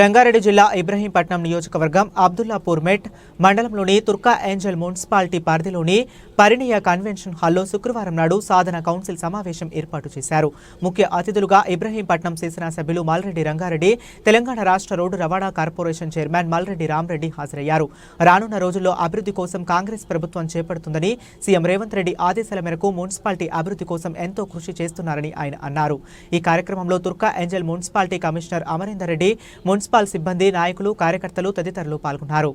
రంగారెడ్డి జిల్లా ఇబ్రహీంపట్నం నియోజకవర్గం అబ్దుల్లాపూర్ మెట్ మండలంలోని తుర్కా ఏంజల్ మున్సిపాలిటీ పరిధిలోని పరిణయ కన్వెన్షన్ హాల్లో శుక్రవారం నాడు సాధన కౌన్సిల్ సమావేశం ఏర్పాటు చేశారు. ముఖ్య అతిథులుగా ఇబ్రహీంపట్నం శాసనసభ్యులు మల్రెడ్డి రంగారెడ్డి తెలంగాణ రాష్ట్ర రోడ్డు రవాణా కార్పొరేషన్ చైర్మన్ మల్రెడ్డి రామరెడ్డి హాజరయ్యారు. రానున్న రోజుల్లో అభివృద్ధి కోసం కాంగ్రెస్ ప్రభుత్వం చేపడుతుందని సీఎం రేవంత్ రెడ్డి ఆదేశాల మేరకు మున్సిపాలిటీ అభివృద్ధి కోసం ఎంతో కృషి చేస్తున్నారని ఆయన అన్నారు. ఈ కార్యక్రమంలో Turkayamjal municipality commissioner Amarender Reddy municipal సిబ్బంది నాయకులు కార్యకర్తలు తదితరులు పాల్గొన్నారు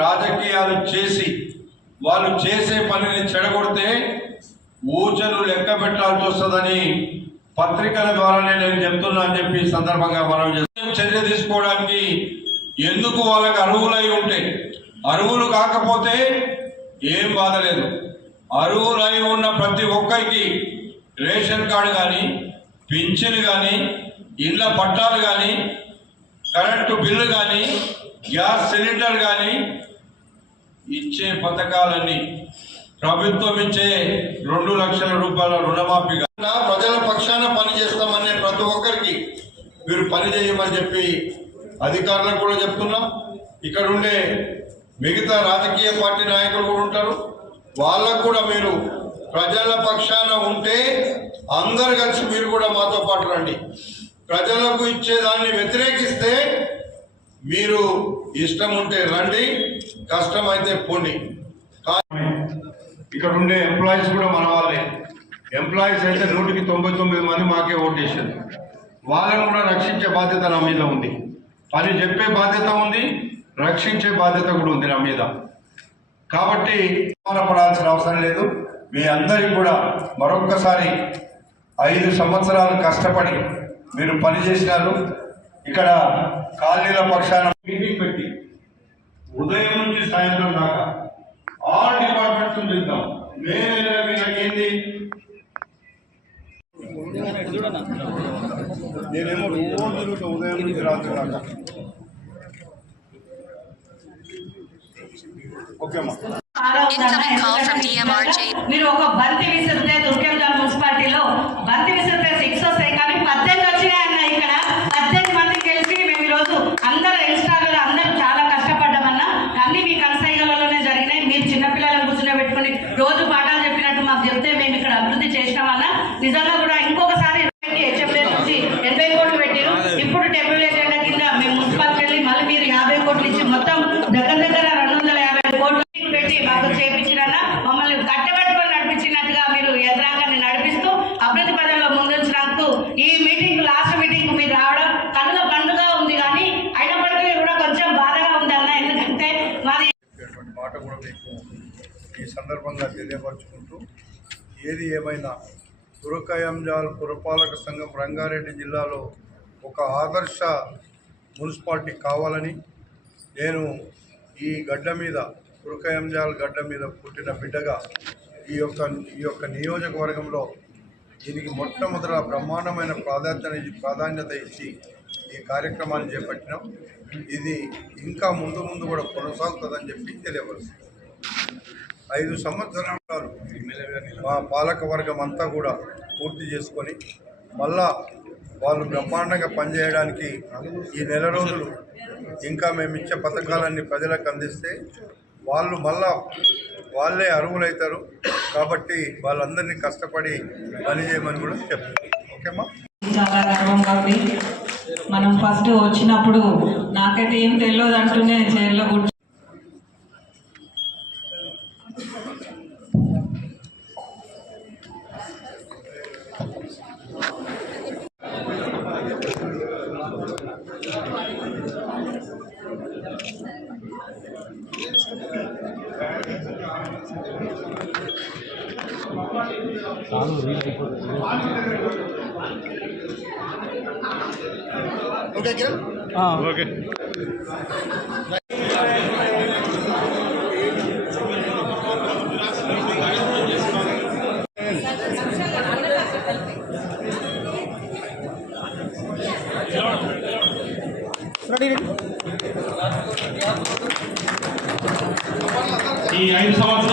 రాజకీయాలు చేసి వాళ్ళు చేసే పనిని చెడగొడితే ఊచలు లెక్క పెట్టాల్సి వస్తుందని పత్రికల ద్వారానే నేను చెప్తున్నా అని చెప్పి సందర్భంగా మనం చేస్తాం. చర్య తీసుకోవడానికి ఎందుకు వాళ్ళకి అరువులై ఉంటే అరువులు కాకపోతే ఏం బాధలేదు అరువులై ఉన్న ప్రతి ఒక్కరికి రేషన్ కార్డు కానీ పింఛన్ కానీ ఇళ్ళ పట్టాలు కానీ కరెంటు బిల్లు కానీ గ్యాస్ సిలిండర్ కానీ ఇచ్చే పథకాలన్నీ ప్రభుత్వం ఇచ్చే రెండు లక్షల రూపాయల రుణమాఫీ నా ప్రజల పక్షాన పని చేస్తామనే ప్రతి ఒక్కరికి మీరు పని చేయమని చెప్పి అధికారులకు కూడా చెప్తున్నాం. ఇక్కడ ఉండే మిగతా రాజకీయ పార్టీ నాయకులు కూడా ఉంటారు. వాళ్ళకు కూడా మీరు ప్రజల పక్షాన ఉంటే అందరు కలిసి మీరు కూడా మాతో పాటు రండి. ప్రజలకు ఇచ్చేదాన్ని వ్యతిరేకిస్తే మీరు ఇష్టం ఉంటే రండి కష్టం అయితే పోండి. ఇక్కడ ఉండే ఎంప్లాయీస్ కూడా మన వాళ్ళే. ఎంప్లాయీస్ అయితే నూటికి తొంభై తొమ్మిది మంది మాకే ఓటేషన్ వాళ్ళను కూడా రక్షించే బాధ్యత నా మీద ఉంది. పని చెప్పే బాధ్యత ఉంది రక్షించే బాధ్యత కూడా ఉంది నా మీద. కాబట్టి పడాల్సిన అవసరం లేదు. మీ అందరికీ కూడా మరొక్కసారి ఐదు సంవత్సరాలు కష్టపడి మీరు పని చేసినారు ఇక్కడ కాలనీల పక్షాన మీటింగ్ పెట్టి ఉదయం నుంచి సాయంత్రం దాకా ఆల్ డిపార్ట్మెంట్స్ చూద్దాం. మేనేజర్ వీళ్ళకి ఏంది? నేనేమో రోజు తిరుగుతా ఉదయం నుంచి రాత్రి దాకా. మీరు ఒక బంతి విసిరితే దుర్గంజాల్ మున్సిపాలిటీలో బంతి విసిరితే సిక్స్ వస్తాయి కానీ పద్దెనిమిది వచ్చినాయి అన్న ఇక్కడ పద్దెనిమిది మంది కలిసి మేము ఈరోజు అందరూ ఇన్స్టాల్లో అందరూ చాలా కష్టపడ్డామన్న అన్ని మీ కనసైగలలోనే జరిగినాయి మీరు చిన్నపిల్లలను కూర్చుని పెట్టుకుని రోజు పాఠాలు చెప్పినట్టు మాకు చెప్తే మేము ఇక్కడ అభివృద్ధి చేసినామన్న నిజంగా కూడా ఇంకొకసారి పెట్టి హెచ్ఎంఏ నుంచి ఎనభై కోట్లు పెట్టారు ఇప్పుడు టెంపుల్ ఎజెండా కింద మేము మున్సిపాలిటీ వెళ్ళి మళ్ళీ మీరు యాభై కోట్లు ఇచ్చి మొత్తం దగ్గర దగ్గర రెండు వందల యాభై కోట్లు పెట్టి మాకు చేపించిరన్న మమ్మల్ని కట్టబెట్టుకొని నడిపించినట్టుగా మీరు ఎదురాంగాన్ని నడిపిస్తూ అభివృద్ధి పదంలో ముందుంచినందుకు ఈ మీటింగ్ లాస్ట్ మీటింగ్ మీరు రావడం కన్నుల పండుగ ఉంది కానీ అయినప్పటికీ కూడా కొంచెం బాధగా ఉంది అన్న ఎందుకంటే మాది చెప్పేటువంటి మాట కూడా మీకు ఈ సందర్భంగా తెలియపరుచుకుంటూ ఏది ఏమైనా తురకయంజాల్ పురపాలక సంఘం రంగారెడ్డి జిల్లాలో ఒక ఆదర్శ మున్సిపాలిటీ కావాలని నేను ఈ గడ్డ మీద తురకయంజాల్ గడ్డ మీద పుట్టిన బిడ్డగా ఈ యొక్క ఈ యొక్క నియోజకవర్గంలో దీనికి మొట్టమొదట బ్రహ్మాండమైన ప్రాధాన్యత ప్రాధాన్యత ఇచ్చి ఈ కార్యక్రమాన్ని చేపట్టినాం. ఇది ఇంకా ముందు ముందు కూడా కొనసాగుతుందని చెప్పి తెలియవలసింది ఐదు సంవత్సరాలు మా పాలక వర్గం అంతా కూడా పూర్తి చేసుకొని మళ్ళా వాళ్ళు బ్రహ్మాండంగా పనిచేయడానికి ఈ నెల రోజులు ఇంకా మేము ఇచ్చే పథకాలన్నీ ప్రజలకు అందిస్తే వాళ్ళు మళ్ళా వాళ్ళే అరువులవుతారు కాబట్టి వాళ్ళందరినీ కష్టపడి పని చేయమని కూడా చెప్తారు ఓకేమా? చాలా మనం ఫస్ట్ వచ్చినప్పుడు నాకైతే ఏం తెలియదు అంటూనే చైర్లో కూర్చో ఈ ఐదు సంవత్సరాలు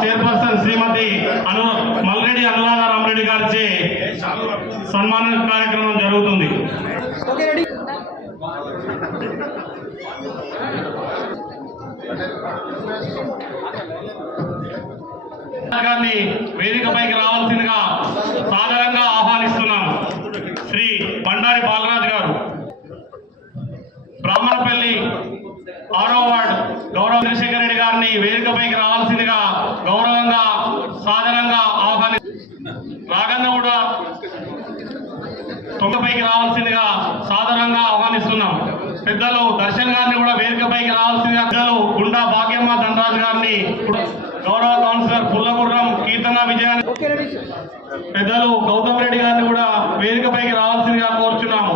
చైర్పర్సన్ శ్రీమతి అను మల్రెడ్డి అనురాధారామరెడ్డి గారిచే సన్మాన కార్యక్రమం జరుగుతుంది. గారిని వేదికపైకి రావాల్సిందిగా సాదరంగా ఆహ్వానిస్తున్నాం శ్రీ బండారి బాలరాజు గారు. బ్రాహ్మణపల్లి ఆరో వార్డు గౌరవ చంద్రశేఖర్ రెడ్డి గారిని వేదికపైకి రావాల్సిందిగా గౌరవంగా సాదరంగా ఆహ్వాని రాగన్న కూడా తొంగపైకి రావాల్సిందిగా సాదరంగా ఆహ్వానిస్తున్నాం. పెద్దలు దర్శన్ గారిని కూడా వేదికపైకి రావాల్సిందిగా పెద్దలు గుండా భాగ్యమ్మ ధనరాజు గారిని గౌరవ కౌన్సిలర్ పుల్లగుర్రం కీర్తన విజయాన్ని పెద్దలు గౌతమ్ రెడ్డి గారిని కూడా వేదికపైకి రావాల్సిందిగా కోరుచున్నాము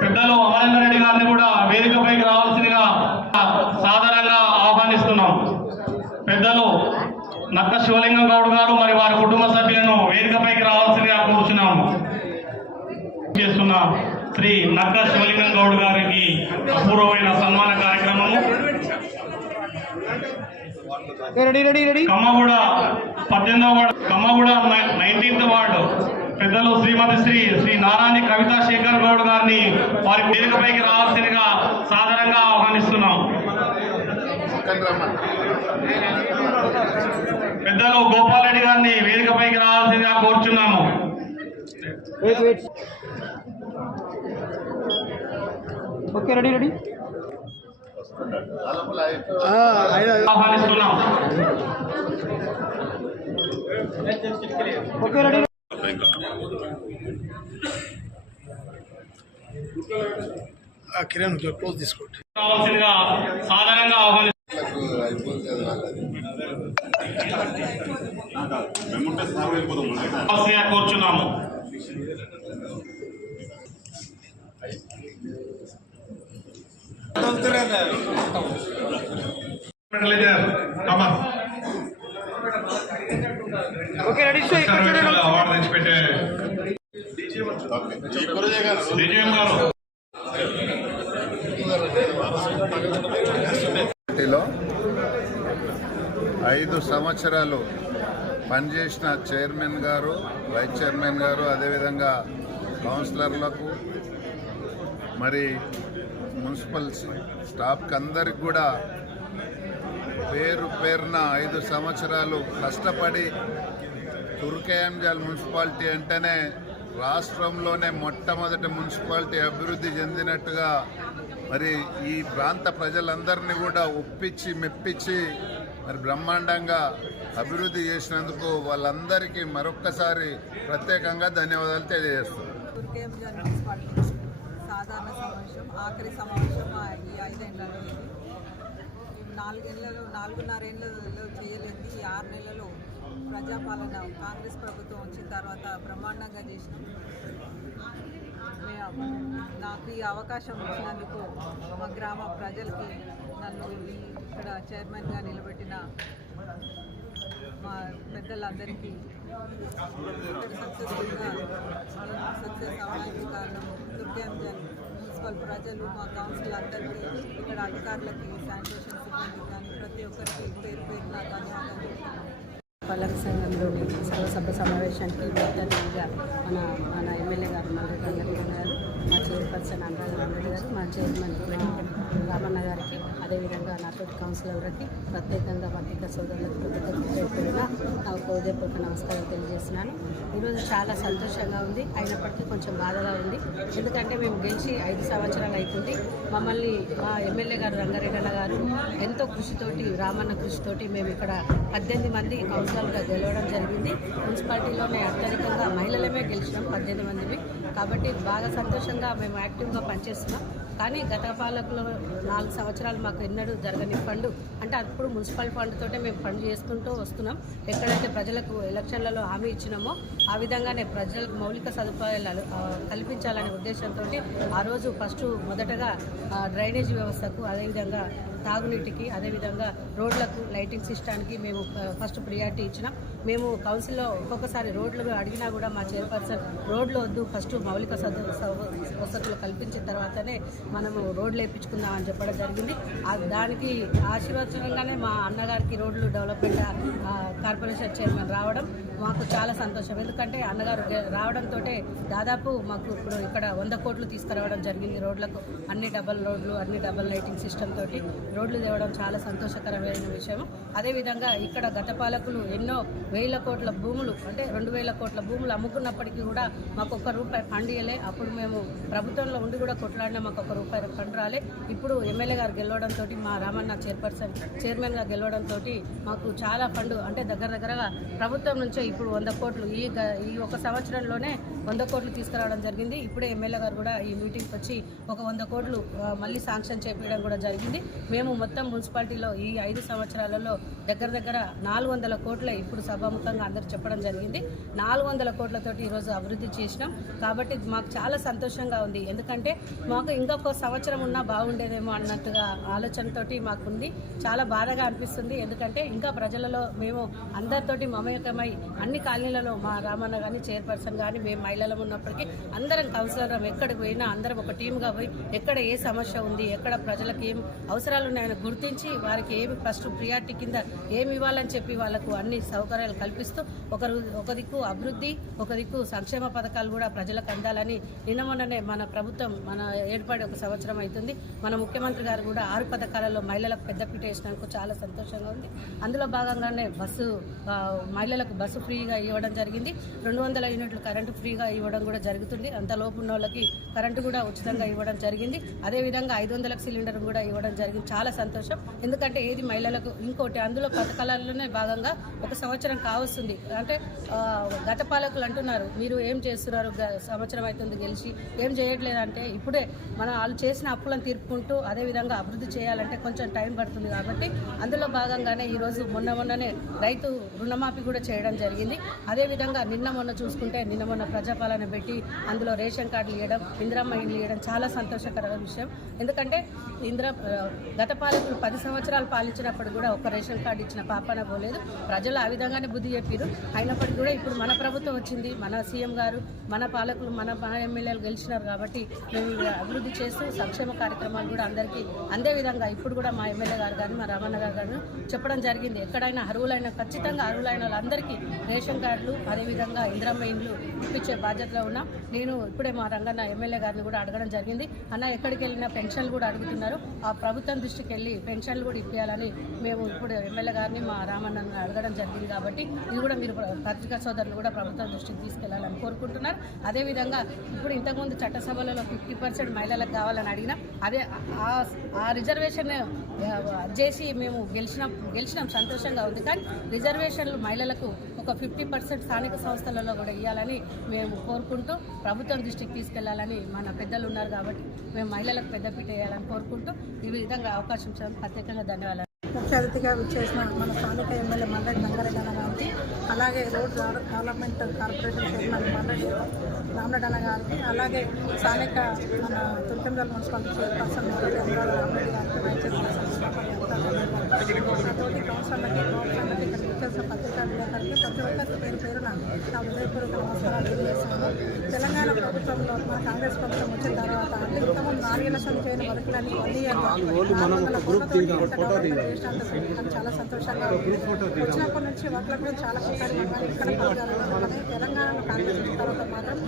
పెద్దలు అమరేందర్ రెడ్డి గారిని కూడా వేదికపైకి రావాల్సిందిగా సాధారణంగా ఆహ్వానిస్తున్నాం పెద్దలు నక్క శివలింగం గౌడ్ గారు మరి వారి కుటుంబ సభ్యులను వేదికపైకి రావాల్సిందిగా కోరుచున్నాము. చేస్తున్న. శ్రీ నక్క శివలింగం గౌడ్ గారికి అపూర్వమైన సన్మాన కార్యక్రమము. కమ్మగూడ పద్దెనిమిదవ వార్డు కమ్మగూడ నైన్టీన్త్ వార్డు పెద్దలు శ్రీమతి శ్రీ శ్రీ నారాయణ కవితా శేఖర్ గౌడ్ గారిని వారి వేదికపైకి రావాల్సిందిగా సాధారణంగా ఆహ్వానిస్తున్నాం. పెద్దలు గోపాల్ రెడ్డి గారిని వేదికపైకి రావాల్సిందిగా కోరుచున్నాము. ఓకే రెడీ రెడీ ఆహ్వానిస్తున్నాం. ఓకే రెడీ కిరణ్ క్లోజ్ తీసుకోండి రావాల్సిందిగా సాధారణంగా ఆహ్వాని రావాల్సిందిగా కోరుచున్నాము అవార్డు తెచ్చిపెట్టే విజయం గారు పార్టీలో ఐదు సంవత్సరాలు పనిచేసిన చైర్మన్ గారు వైస్ చైర్మన్ గారు అదేవిధంగా కౌన్సిలర్లకు మరి మున్సిపల్ స్టాఫ్కి అందరికి కూడా పేరు పేరున ఐదు సంవత్సరాలు కష్టపడి తుర్కేయంజాల్ మున్సిపాలిటీ అంటేనే రాష్ట్రంలోనే మొట్టమొదటి మున్సిపాలిటీ అభివృద్ధి చెందినట్టుగా మరి ఈ ప్రాంత ప్రజలందరినీ కూడా ఒప్పించి మెప్పించి మరి బ్రహ్మాండంగా అభివృద్ధి చేసినందుకు వాళ్ళందరికీ మరొక్కసారి ప్రత్యేకంగా ధన్యవాదాలు తెలియజేస్తున్నాను సాధారణ సమావేశం ఆఖరి సమావేశం ఈ ఐదేళ్ళలో ఇది. నాలుగేళ్ళలో నాలుగున్నరేళ్ళలో చేయలేదు. ఈ ఆరు నెలలు ప్రజాపాలన కాంగ్రెస్ ప్రభుత్వం వచ్చిన తర్వాత బ్రహ్మాండంగా చేసినాం. నాకు ఈ అవకాశం ఇచ్చినందుకు మా గ్రామ ప్రజలకి నన్ను ఇక్కడ చైర్మన్గా నిలబెట్టిన మా పెద్దలందరికీ ఇక్కడ సక్సెస్ఫుల్గా సక్సెస్ అవడానికి కారణం దుర్గాంజన్ మున్సిపల్ ప్రజలు మా కౌన్సిల్ అందరికీ ఇక్కడ అధికారులకి శానిటేషన్ సిబ్బంది కానీ ప్రతి ఒక్కరికి పేరు పేరున ధన్యవాదాలు. చెప్తున్నాను పాలక సంఘంలోని సర్వసభ సమావేశానికి ముఖ్యంగా మన మన ఎమ్మెల్యే గారు మల్లి గారు మా చైర్పర్సన్ అనురాధ రంగారెడ్డి గారు మా చైర్మన్ రామన్న గారికి అదేవిధంగా నాతోటి కౌన్సిలర్లకి ప్రత్యేకంగా పత్రికా సోదరులకు కృతజ్ఞతగా నా హృదయపూర్వక నమస్కారం తెలియజేస్తున్నాను. ఈరోజు చాలా సంతోషంగా ఉంది. అయినప్పటికీ కొంచెం బాధగా ఉంది. ఎందుకంటే మేము గెలిచి ఐదు సంవత్సరాలు అవుతుంది మమ్మల్ని మా ఎమ్మెల్యే గారు రంగారెడ్డి గారు ఎంతో కృషితోటి రామన్న కృషితోటి మేము ఇక్కడ పద్దెనిమిది మంది కౌన్సిలర్గా గెలవడం జరిగింది. మున్సిపాలిటీలోనే అత్యధికంగా మహిళలమే గెలిచినాం పద్దెనిమిది మందిని. కాబట్టి బాగా సంతోషంగా మేము యాక్టివ్గా పనిచేస్తున్నాం. కానీ గత పాలకులు నాలుగు సంవత్సరాలు మాకు ఎన్నడూ జరగని ఫండ్ అంటే అప్పుడు మున్సిపల్ ఫండ్తోటే మేము ఫండ్ చేసుకుంటూ వస్తున్నాం. ఎక్కడైతే ప్రజలకు ఎలక్షన్లలో హామీ ఇచ్చినామో ఆ విధంగానే ప్రజలకు మౌలిక సదుపాయాలు కల్పించాలనే ఉద్దేశంతో ఆ రోజు ఫస్ట్ మొదటగా డ్రైనేజ్ వ్యవస్థకు అదేవిధంగా తాగునీటికి అదేవిధంగా రోడ్లకు లైటింగ్ సిస్టానికి మేము ఫస్ట్ ప్రియారిటీ ఇచ్చినాం. మేము కౌన్సిల్లో ఒక్కొక్కసారి రోడ్లు అడిగినా కూడా మా చైర్పర్సన్ రోడ్లు వద్దు ఫస్ట్ మౌలిక సదు వసతులు కల్పించిన తర్వాతనే మనము రోడ్లు వేయించుకుందాం అని చెప్పడం జరిగింది. దానికి ఆశీర్వచనంగానే మా అన్నగారికి రోడ్లు డెవలప్మెంట్ కార్పొరేషన్ చైర్మన్ రావడం మాకు చాలా సంతోషం. ఎందుకంటే అన్నగారు రావడంతో దాదాపు మాకు ఇప్పుడు ఇక్కడ వంద కోట్లు తీసుకురావడం జరిగింది రోడ్లకు. అన్ని డబల్ రోడ్లు అన్ని డబల్ లైటింగ్ సిస్టమ్ తోటి రోడ్లు తేవడం చాలా సంతోషకరమైన విషయం అదేవిధంగా ఇక్కడ గత పాలకులు ఎన్నో వేల కోట్ల భూములు అంటే రెండు వేల కోట్ల భూములు అమ్ముకున్నప్పటికీ కూడా మాకు ఒక్క రూపాయి ఫండ్ ఇవ్వలే అప్పుడు మేము ప్రభుత్వంలో ఉండి కూడా కొట్లాడినా మాకు ఒక రూపాయి ఫండ్ రాలే. ఇప్పుడు ఎమ్మెల్యే గారు గెలవడంతో మా రామన్న చైర్పర్సన్ చైర్మన్గా గెలవడంతో మాకు చాలా ఫండ్ అంటే దగ్గర దగ్గరగా ప్రభుత్వం నుంచే ఇప్పుడు వంద కోట్లు ఈ ఈ ఒక సంవత్సరంలోనే వంద కోట్లు తీసుకురావడం జరిగింది. ఇప్పుడే ఎమ్మెల్యే గారు కూడా ఈ మీటింగ్కి వచ్చి ఒక వంద కోట్లు మళ్ళీ శాంక్షన్ చేపించడం కూడా జరిగింది. మేము మొత్తం మున్సిపాలిటీలో ఈ ఐదు సంవత్సరాలలో దగ్గర దగ్గర నాలుగు వందల కోట్ల ఇప్పుడు సభాముఖంగా అందరూ చెప్పడం జరిగింది. నాలుగు వందల కోట్లతోటి ఈరోజు అభివృద్ధి చేసినాం. కాబట్టి మాకు చాలా సంతోషంగా ఉంది. ఎందుకంటే మాకు ఇంకొక సంవత్సరం ఉన్నా బాగుండేదేమో అన్నట్టుగా ఆలోచనతోటి మాకుంది. చాలా బాధగా అనిపిస్తుంది. ఎందుకంటే ఇంకా ప్రజలలో మేము అందరితోటి మమేకమై అన్ని కాలనీలలో మా రామన్న కానీ చైర్పర్సన్ కానీ మేము మహిళలం ఉన్నప్పటికీ అందరం కౌన్సిలర్ ఎక్కడికి పోయినా అందరం ఒక టీమ్గా పోయి ఎక్కడ ఏ సమస్య ఉంది ఎక్కడ ప్రజలకు ఏం అవసరాలు ఉన్నాయని గుర్తించి వారికి ఏమి ఫస్ట్ ప్రియారిటీ కింద ఏమి ఇవ్వాలని చెప్పి వాళ్ళకు అన్ని సౌకర్యాలు కల్పిస్తూ ఒకరు ఒక దిక్కు అభివృద్ధి ఒక దిక్కు సంక్షేమ పథకాలు కూడా ప్రజలకు అందాలని నిన్న మొన్ననే మన ప్రభుత్వం మన ఏర్పడి ఒక సంవత్సరం అవుతుంది. మన ముఖ్యమంత్రి గారు కూడా ఆరు పథకాలలో మహిళలకు పెద్దపీట వేసినందుకు చాలా సంతోషంగా ఉంది. అందులో భాగంగానే బస్సు మహిళలకు బస్సు ఫ్రీగా ఇవ్వడం జరిగింది. రెండు వందల యూనిట్లు కరెంటు ఫ్రీగా ఇవ్వడం కూడా జరుగుతుంది. అంత లోపు ఉన్న వాళ్ళకి కరెంటు కూడా ఉచితంగా ఇవ్వడం జరిగింది. అదేవిధంగా ఐదు వందలకు సిలిండర్ కూడా ఇవ్వడం జరిగింది. చాలా సంతోషం. ఎందుకంటే ఏది మహిళలకు ఇంకోటి అందులో పథకాలలోనే భాగంగా ఒక సంవత్సరం కావస్తుంది. అంటే గత పాలకులు అంటున్నారు మీరు ఏం చేస్తున్నారు? గ- సంవత్సరం అవుతుంది గెలిచి ఏం చేయట్లేదంటే ఇప్పుడే మనం వాళ్ళు చేసిన అప్పులను తీర్పుకుంటూ అదేవిధంగా అభివృద్ధి చేయాలంటే కొంచెం టైం పడుతుంది కాబట్టి అందులో భాగంగానే ఈరోజు మొన్న మొన్ననే రైతు రుణమాఫీ కూడా చేయడం జరిగింది. అదేవిధంగా నిన్న మొన్న చూసుకుంటే నిన్న మొన్న ప్రజాపాలన పెట్టి అందులో రేషన్ కార్డులు ఇవ్వడం ఇందిరమ్మ ఇండ్లు ఇవ్వడం చాలా సంతోషకరమైన విషయం. ఎందుకంటే ఇంద్ర గత పాలకులు పది సంవత్సరాలు పాలించినప్పుడు కూడా ఒక్క రేషన్ కార్డు ఇచ్చిన పాపన పోలేదు. ప్రజలు ఆ విధంగానే బుద్ధి చెప్పారు అయినప్పటికీ కూడా ఇప్పుడు మన ప్రభుత్వం వచ్చింది. మన సీఎం గారు మన పాలకులు మన ఎమ్మెల్యేలు గెలిచినారు కాబట్టి మేము అభివృద్ధి చేస్తూ సంక్షేమ కార్యక్రమాలు కూడా అందరికీ అందే విధంగా ఇప్పుడు కూడా మా ఎమ్మెల్యే గారు కానీ మా రామన్న గారు కానీ చెప్పడం జరిగింది. ఎక్కడైనా అర్హులైన ఖచ్చితంగా అర్హులైన వాళ్ళందరికీ రేషన్ కార్డులు అదేవిధంగా ఇందిరమ్మ ఇండ్లు ఇప్పించే బాధ్యతలో ఉన్నాం. నేను ఇప్పుడే మా రంగన్న ఎమ్మెల్యే గారిని కూడా అడగడం జరిగింది. అన్న ఎక్కడికి వెళ్ళినా పెన్షన్లు కూడా అడుగుతున్నారు. ఆ ప్రభుత్వం దృష్టికి వెళ్ళి పెన్షన్లు కూడా ఇప్పించాలని మేము ఇప్పుడు ఎమ్మెల్యే గారిని మా రామన్నని అడగడం జరిగింది కాబట్టి ఇది కూడా మీరు పత్రికా సోదరులు కూడా ప్రభుత్వం దృష్టికి తీసుకెళ్ళాలని కోరుకుంటున్నారు. అదేవిధంగా ఇప్పుడు ఇంతకుముందు చట్టసభలలో ఫిఫ్టీ పర్సెంట్ మహిళలకు కావాలని అడిగినా అదే ఆ- ఆ రిజర్వేషన్ చేసి మేము గెలిచిన గెలిచినాం సంతోషంగా ఉంది. కానీ రిజర్వేషన్లు మహిళలకు ఒక ఫిఫ్టీ పర్సెంట్ స్థానిక సంస్థలలో కూడా ఇవ్వాలని మేము కోరుకుంటూ ప్రభుత్వం దృష్టికి తీసుకెళ్ళాలని మన పెద్దలు ఉన్నారు కాబట్టి మేము మహిళలకు పెద్దపీట వేయాలని కోరుకుంటూ ఈ విధంగా అవకాశం ఇచ్చినందుకు ప్రత్యేకంగా ధన్యవాదాలు. ముఖ్య అతిథిగా విచ్చేసిన మన స్థానిక ఎమ్మెల్యే మల్లెడ్డి రంగారెడ్డి అన్న గారికి అలాగే road development corporation chairman Malreddy Ramareddy అన్న గారికి అలాగే స్థానిక మన తుర్కంజల్ మున్సిపాలిటీ చైర్పర్సన్ మల్లెడ్డి అమరావతి రామరెడ్డి గారికి వైస్ తోటి కౌన్సిలర్లకి కౌన్సిలర్లకి ఇక్కడ విచ్చేసిన పత్రికా విలేకరులకి ప్రతి ఒక్కరి పేరు పేరున నా హృదయపూర్వక నమస్కారాలు తెలియజేస్తున్నాను. తెలంగాణ ప్రభుత్వంలో మన కాంగ్రెస్ ప్రభుత్వం వచ్చిన తర్వాత ఇంతకుముందు నాలుగు లక్షలు చేయని నాకు చాలా సంతోషంగా ఉంది. వచ్చినప్పటి నుంచి వర్క్ల కూడా చాలా కానీ ఇక్కడ తెలంగాణలో కాంగ్రెస్ తర్వాత మాత్రం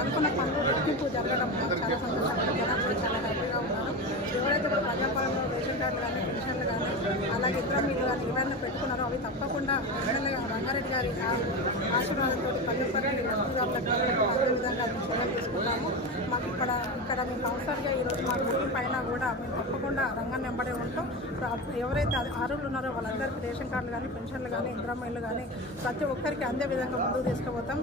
అనుకున్న పనులు రెట్టింపు జరగడం చాలా సంతోషంగా జనాలు కూడా చాలా హ్యాపీగా ఉన్నారు ఎవరైతే ప్రజాపాలనలో రేషన్ కార్డులు కానీ పెన్షన్లు కానీ అలాగే ఇతర మీరు కానీ ఏమైనా పెట్టుకున్నారో అవి తప్పకుండా ఎమ్మెల్యే రంగారెడ్డి గారి ఆశీర్వాదంతో పల్లె పల్లెలు లబ్ధిదారులకు అదేవిధంగా తీసుకుంటాము. మాకు ఇక్కడ ఇక్కడ మేము కౌన్సిలర్గా ఈరోజు మా ఊరి పైన కూడా మేము తప్పకుండా రంగాన్ని వెంబడే ఉంటాం. ఎవరైతే అర్హులు ఉన్నారో వాళ్ళందరికీ రేషన్ కార్డులు కానీ పెన్షన్లు కానీ ఇంద్రమ్మ ఇల్లు కానీ ప్రతి ఒక్కరికి అందే విధంగా ముందుకు తీసుకుపోతాం.